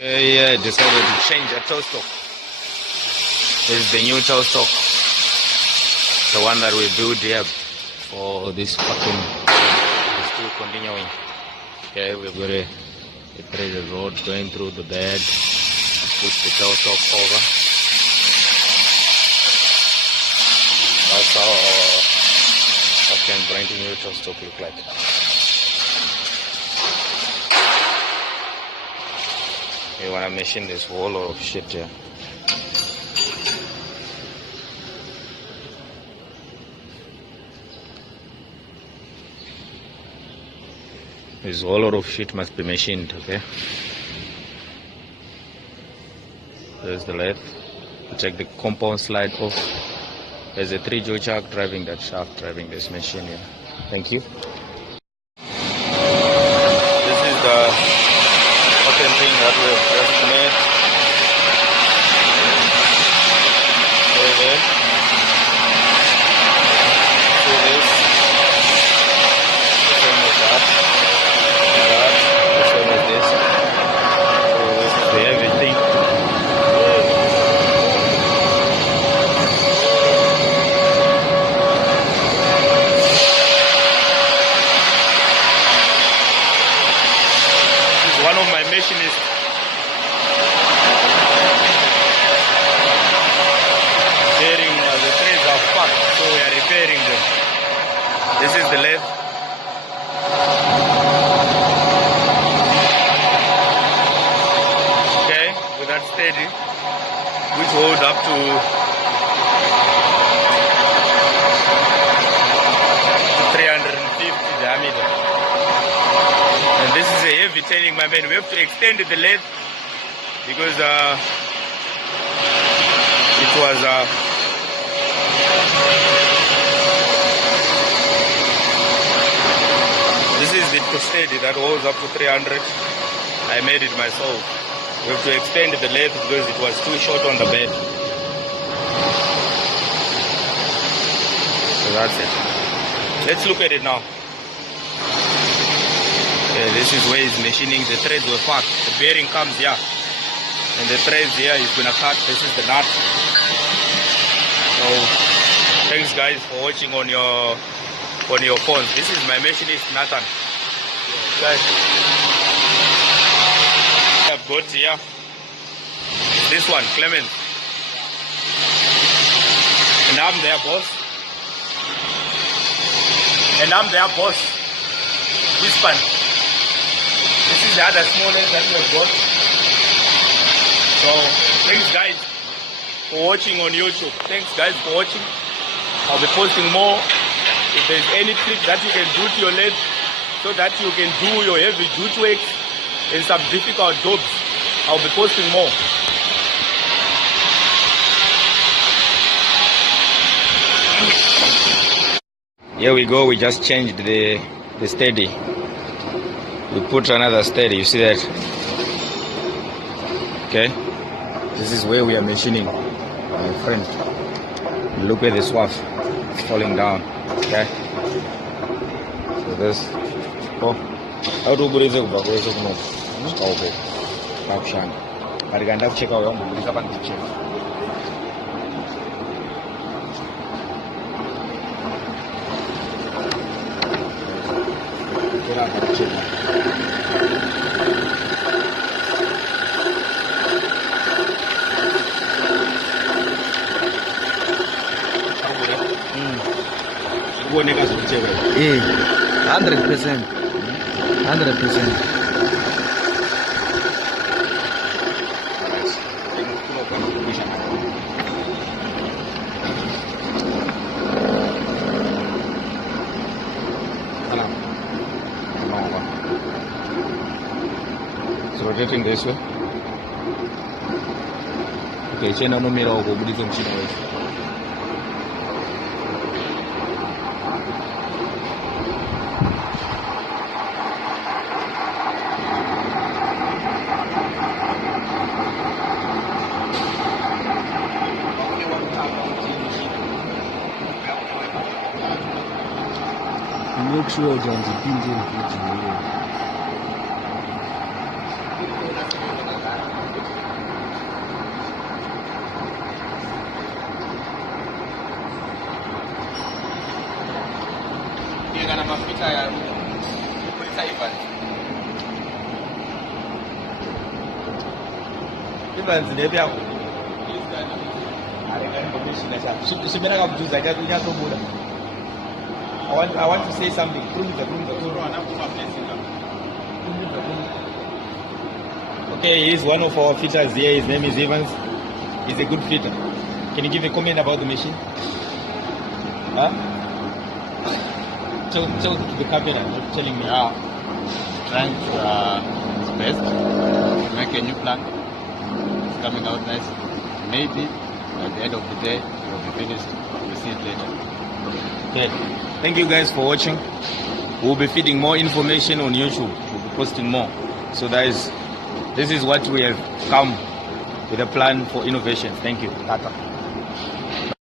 Yeah, decided to change the toe stock. This is the new toe stock, the one that we built here for this fucking. It's still continuing. Okay, we've got a pressure rod going through the bed. Push the toe stock over. That's how our fucking brand new toe stock look like. You wanna machine this whole lot of shit here. This whole lot of shit must be machined, okay? There's the lathe. You take the compound slide off. There's a 3-jaw chuck driving that shaft, driving this machine here. Thank you. This is the fucking thing that we've just made. See this? The same as that. The same as this. So this is the heavy thing. This is one of my machinists. The threads are fucked, so we are repairing them. This is the lathe. Okay, with that steady, which holds up to 350 diameter. And this is a heavy tailing, my man. We have to extend the lathe because it was this is the steady that holds up to 300. I made it myself. We have to extend the lathe because it was too short on the bed. So that's it. Let's look at it now. Okay, this is where it's machining. The threads were fucked. The bearing comes here. And the threads here is gonna cut. This is the nut. So thanks guys for watching on your phones. This is my machinist Nathan. Guys, I've got here this one, Clement. And I'm their boss. Whisper. This is the other small lathe that we've got. So thanks guys for watching on YouTube. Thanks guys for watching. I'll be posting more. If there's any trick that you can do to your lathe so that you can do your heavy jute work and some difficult jobs, I'll be posting more. Here we go, we just changed the steady. We put another steady, you see that? Okay, this is where we are machining, my friend. Look at the swath, it's falling down. Okay, so this. Oh, how do you go back? Okay, action. I can check out the check. Yeah, 100%. 100%. It's rotating this way. Okay, chain no mirror over this machine. Make sure that the building is Evans ndepya I want to say something. Okay, he's one of our fitters here. His name is Evans. He's a good fitter. Can you give a comment about the machine? Huh? Tell the camera, not telling me. Yeah, trying his best to make a new plan. It's coming out nice. Maybe at the end of the day, it will be finished. We'll see it later. Okay. Thank you guys for watching. We'll be feeding more information on YouTube. We'll be posting more. So this is what we have come with a plan for innovation. Thank you. Tata.